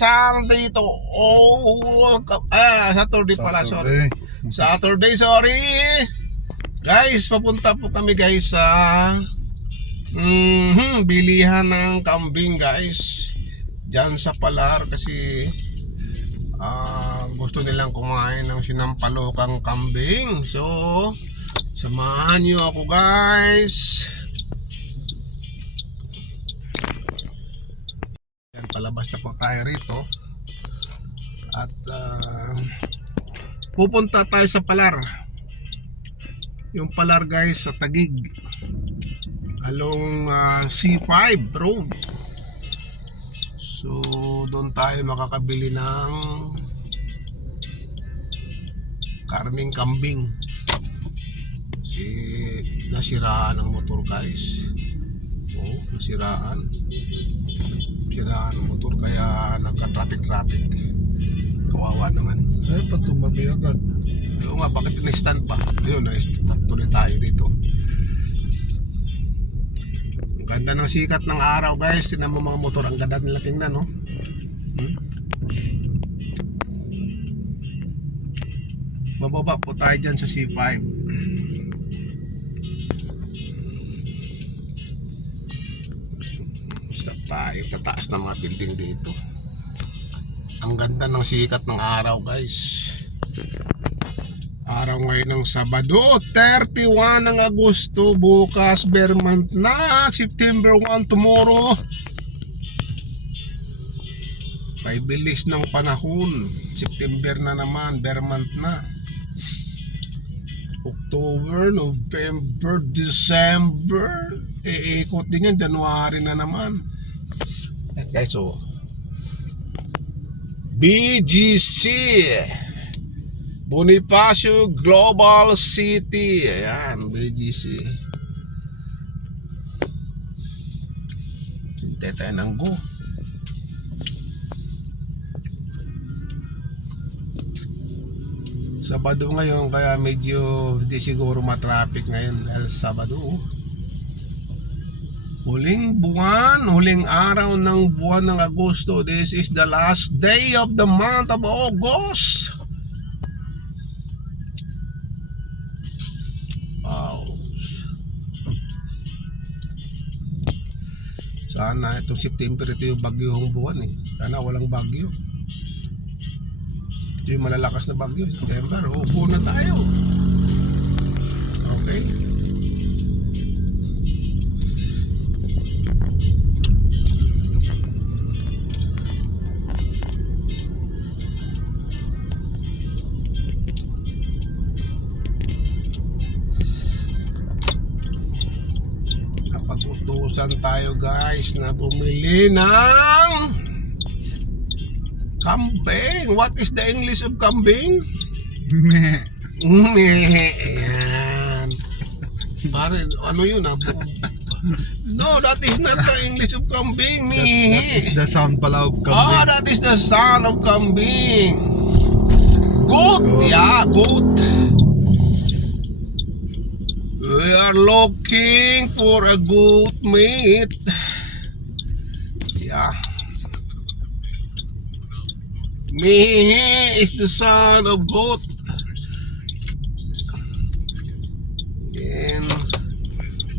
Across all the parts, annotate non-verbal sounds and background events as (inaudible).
Sunday to all ah, Saturday pala sorry. Saturday. Sorry. Guys papunta po kami guys sa mhm, bilihan ng kambing guys. Diyan sa Palar kasi ah, gusto nilang kumain ng sinampalukang kambing. So samahan niyo ako guys palabas na po tayo rito. At ah, pupunta tayo sa Palar. Yung Palar guys sa Tagig. Along ah, C5 road. So doon tayo makakabili ng karning kambing. Kasi nasiraan ang motor guys. Oo, nasiraan siraan ng motor kaya nagka-traffic-traffic. Kawawa naman. Ay, patumabi agad. Oo nga, bakit na-stand pa? Ayun, na-stop tuloy tayo dito. Ang ganda ng sikat ng araw guys. Tinan mo mga motor. Ang ganda nila tingnan, no? Hmm? Bababa po tayo dyan sa C5. Tayo. Tataas ng mga building dito. Ang ganda ng sikat ng araw guys. Araw ngayon ng Sabado, 31 ng Agosto, bukas bare month na, September 1 tomorrow. Kay bilis ng panahon, September na naman, bare month na. October, November, December, iikot din yan, January na naman. Yan, Guys, so, BGC Bonifacio Global City. Ayan BGC hintay tayo ng go. Sabado ngayon kaya medyo hindi siguro matraffic ngayon dahil Sabado oh. Huling buwan, huling araw ng buwan ng Agosto. This is the last day of the month of August. Wow. Sana itong September ito yung bagyong buwan eh. Sana walang bagyo. Ito yung malalakas na bagyo. September, upo na tayo. Okay. Kapag utusan tayo guys na bumili ng kambing. What is the English of kambing? Meh. Meh. Yan. Pare, ano yun ah? No, that is not the English of kambing. That, that is Meh. the sound pala of kambing. that is the son of kambing. Goat. Goat. Yeah, goat. We are looking for a goat meat. Yeah. Me is the son of goat. And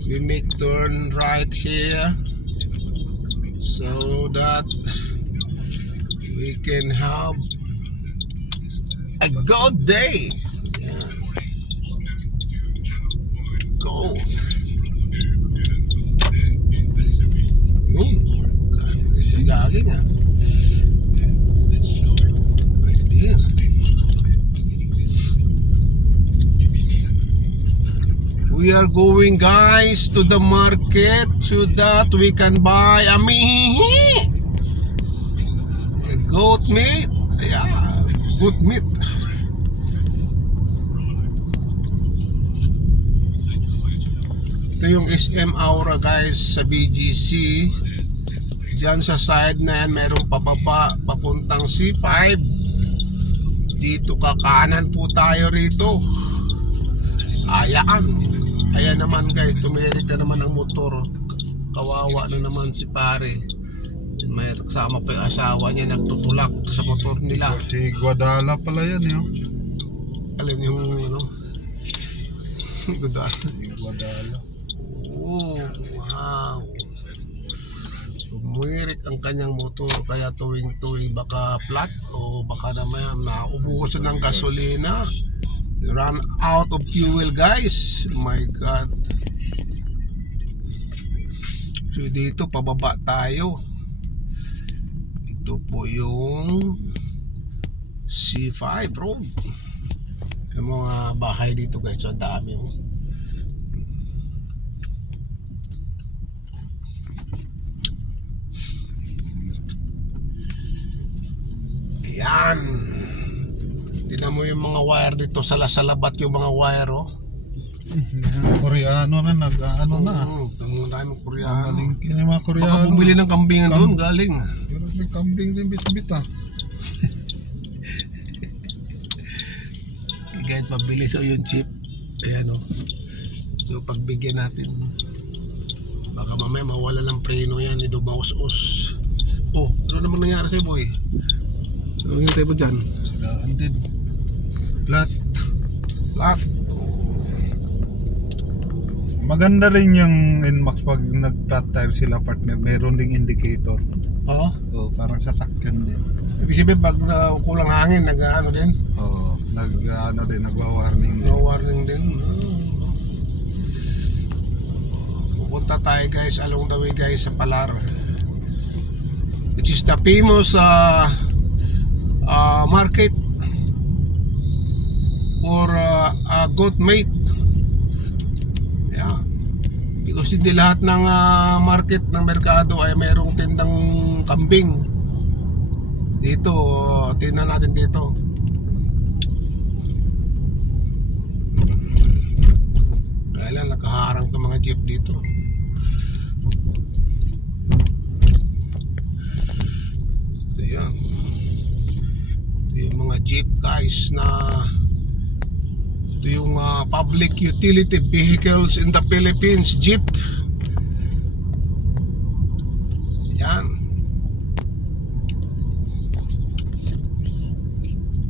we make turn right here so that we can have a good day. Go. Yun. Sigagin nga. Pwede yan. We are going guys to the market so that we can buy a mihi. A goat meat. Yeah, goat meat. Ito yung SM Aura guys sa BGC. Diyan sa side na yan, merong pababa papuntang C5. Dito kakanan po tayo rito. Ayaan. Ayan naman guys, tumirik na naman ang motor. Kawawa na naman si pare. May kasama pa yung asawa niya nagtutulak sa motor nila. Si Guadala pala yan yun. Alam niyo yung ano? (laughs) Si Guadala. Oh, wow. Umuwirik ang kanyang motor kaya tuwing-tuwing baka flat o baka naman naubusan ng gasolina. Run out of fuel guys. Oh my God. So dito pababa tayo. Ito po yung C5 road. Yung mga bahay dito guys, ang dami oh. Ayan. Tingnan mo yung mga wire dito. Sala-salabat yung mga wire, oh. Yan, Koreano na nag ano na. Oo, ito mga daming Koreano. Malingki na yung mga Baka Koreano. bumili ng kambingan Kam- doon, galing. Pero may kambing din bit-bit ah. (laughs) Kahit mabilis o yung chip. Ayan, oh. So, pagbigyan natin. Baka mamaya mawala ng preno yan. Ito maus-us. Oh, ano naman nangyari sa'yo, boy? Ano hintay mo dyan? Siraan din. Flat. Lahat. Maganda rin yung NMAX pag nag-flat tire sila partner. Meron ding indicator. Oo. So, parang sasakyan din. Ibig sabihin, pag na, kulang hangin, nag-ano din? Oo. nag ano din nagwa-warning din. No warning din. Pupunta tayo guys along the way guys sa Palar. Which is the famous uh, uh, market for uh, a goat mate. Yeah. Because hindi lahat ng uh, market ng merkado ay mayroong tindang kambing. Dito, uh, tingnan natin dito. Kaya lang nakaharang itong mga jeep dito. Ito yan. Mga jeep guys na ito yung ah, public utility vehicles in the Philippines jeep. Yan.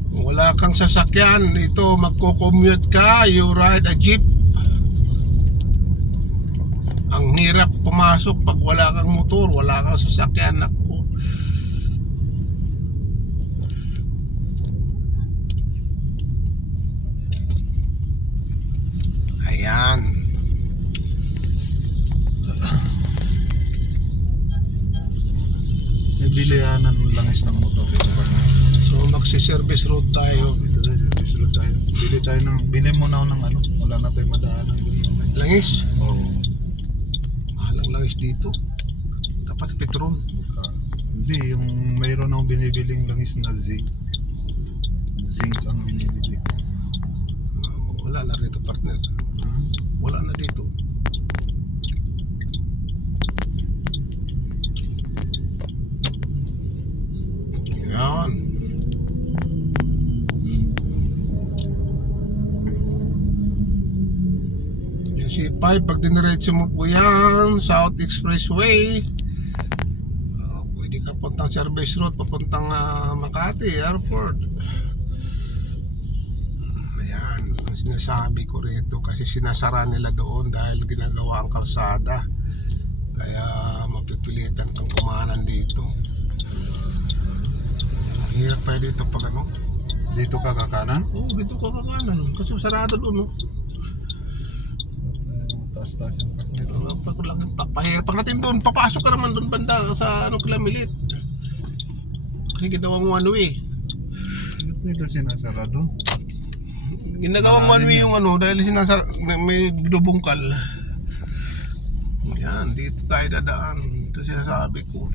Kung wala kang sasakyan, ito magko-commute ka, you ride a jeep. Ang hirap pumasok pag wala kang motor, wala kang sasakyan. Bilihanan ng motor dito partner. So magsi-service road tayo. Dito tayo, service road tayo. Bili tayo ng, bili muna ako ng ano. Wala na tayong madaanan dun. Langis. Oo. Mahalang langis dito. Dapat sa Petron. Magka, hindi, yung mayroon akong binibiling langis na zinc. Zinc ang binibili. Wala na rito partner. Wala na dito. Yan. Yung C5, pag diniretso mo po yan, South Expressway, ah, pwede ka puntang service road, papuntang ah, Makati Airport. Ayan, ang sinasabi ko rito kasi sinasara nila doon dahil ginagawa ang kalsada. Kaya mapipilitan kang kumanan dito. Hirap pa dito pag ano. Dito ka kakanan? Oo, oh, dito ka kakanan. Kasi sarado doon, no? Taas taas yung partner. Ano, pag lang, papahirap. Pag natin doon, papasok ka naman doon banda sa ano, Kilamilit. Kasi ginawang one way. Ba't nila sinasara doon? Ginagawang one way yung ano dahil sinasa may, may binubungkal. Yan, dito tayo dadaan. Ito sinasabi ko.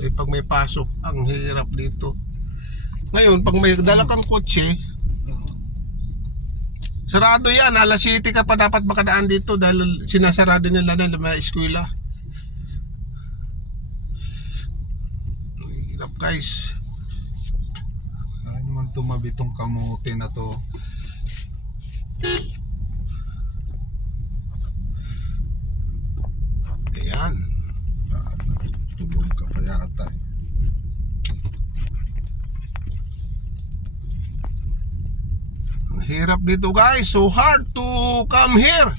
Eh, pag may pasok, ang hirap dito. Ngayon, pag may dala kang kotse, sarado yan. Alas 7 ka pa dapat makadaan dito dahil sinasarado nila na may eskwela. Hirap guys. Ay naman tumabi tong kamote na to. Ayan. Ah, tulog. Hirap dito guys. So hard to come here.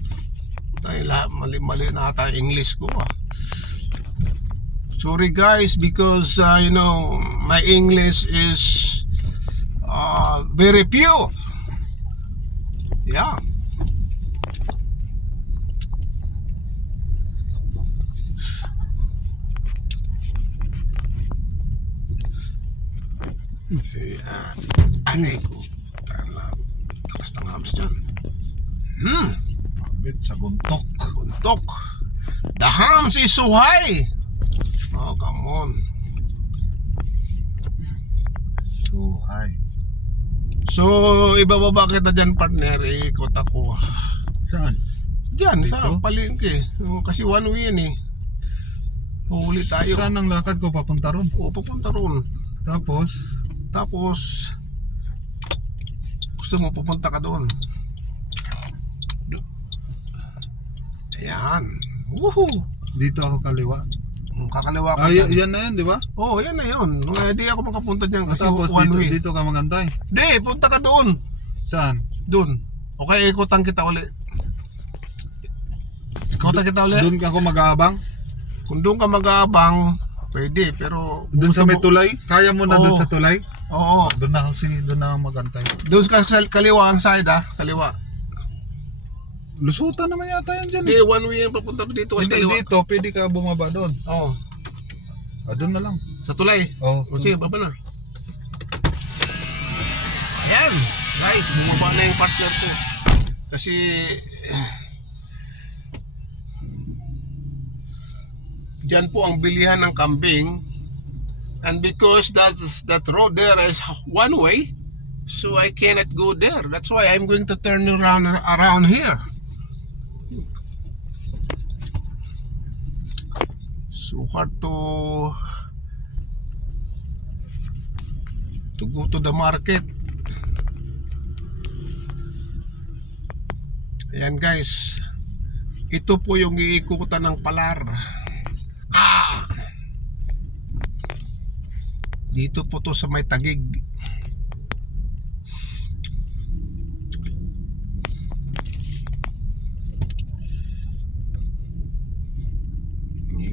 Dahil mali-mali na ata English ko ah. Sorry guys because uh, you know my English is uh, very pure. Yeah. Ayan. Anay ko. Tala. Takas ng hams dyan. Hmm. Bit sa guntok. Hams is so high. Oh, come on. So high. So, ibababa kita dyan, partner. Ikot ako. Saan? Dyan, sa Dito? palengke. Oh, kasi one way yan eh. Huli tayo. Saan ang lakad ko papunta ron? O, papunta ron. Tapos, Tapos, gusto mo pupunta ka doon. Ayan. Woohoo! dito ako kaliwa. Kakaliwa ka Ah, y- dyan. yan na yan, di ba? Oo, oh, yan na yun. Hindi ako makapunta dyan kasi Tapos one dito, way. dito ka magantay. Hindi, punta ka doon. Saan? Doon. Okay, ikutan kita uli. Ikutan kita uli. Doon ka ako mag-aabang? Kung doon ka mag-aabang, pwede. Pero... Doon sa may tulay? Kaya mo na doon Oo. sa tulay? Oo. Doon na ako, sige, doon na ako magantay. Doon ka sa kaliwa ang side ah. Kaliwa. Lusutan naman yata yan dyan. Hindi, eh. one way yung papunta dito. Kasi Hindi, kaliwa. dito, pwede ka bumaba doon. Oo. Ah, doon na lang. Sa tulay. Oh, O sige, baba na. Ayan. Guys, bumaba na yung partner ko. Kasi... eh, Diyan po ang bilihan ng kambing. And because that that road there is one way, so I cannot go there. That's why I'm going to turn around around here. So hard to to go to the market. Ayan guys. Ito po yung iikutan ng palar. Ah! Dito po to sa may tagig.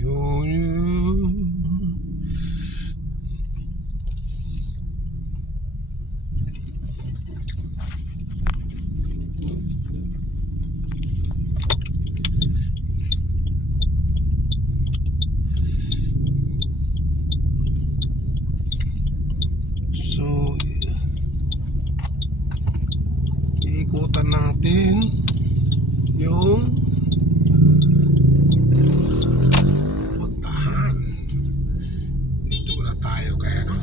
Yun, yun. So, iikutan natin yung puntahan. Dito muna tayo kaya no?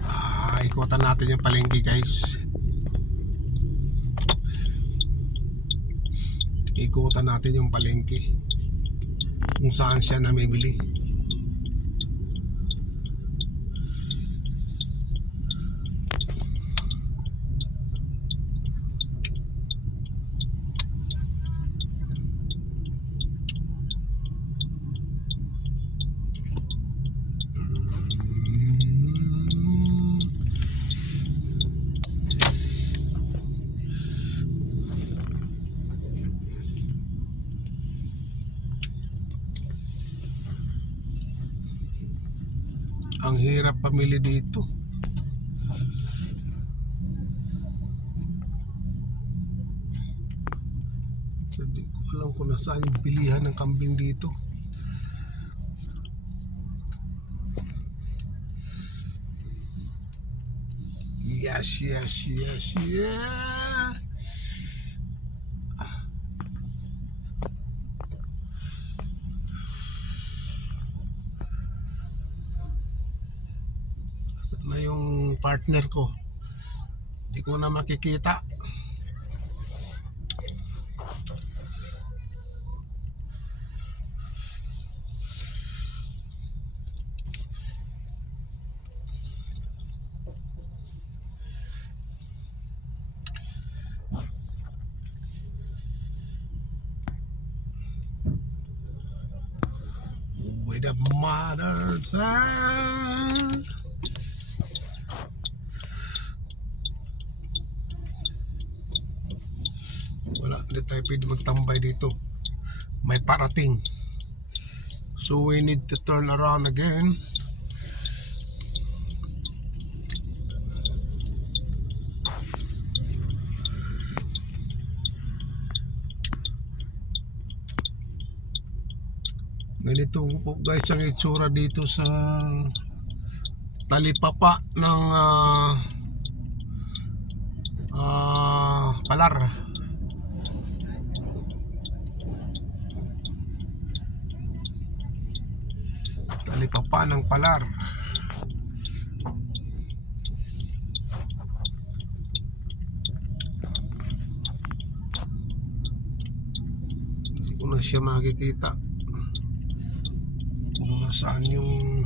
Ah, ikutan natin yung palengke guys. Ikutan natin yung palengke. Kung saan siya namimili. Hirap pamili dito. Hindi ko alam kung nasaan yung bilihan ng kambing dito. Yes, yes, yes, yeah. Partner ko. Hindi ko na makikita. With a mother's hand. Hindi tayo pwede magtambay dito. May parating. So we need to turn around again. Ganito po guys ang itsura dito sa talipapa ng ah ah, palar. Talipapa ng palar. Hindi ko na siya makikita kung nasaan yung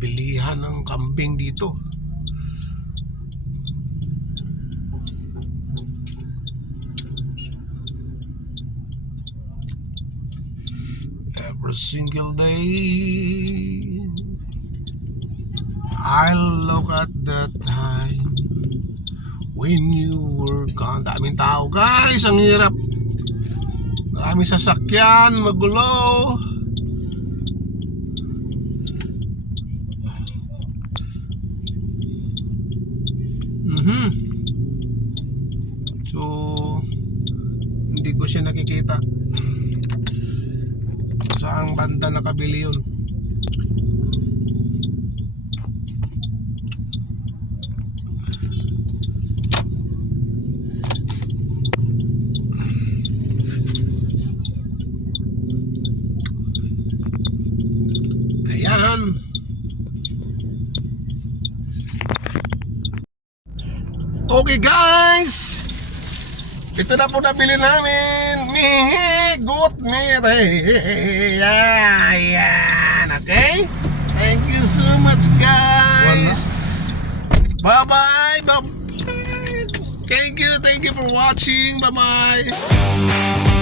bilihan ng kambing dito. Every single day, I look at that time when you were gone. Daming tao guys, ang hirap. Maraming sasakyan, magulo. Mhm. So, hindi ko siya nakikita. Saang banda nakabili yun? Ayan. Okay guys! Ito na po nabili namin. Mihi, goat meat. Ayan. Okay? Thank you so much guys. Bye-bye. Bye-bye. Thank you. Thank you for watching. Bye-bye.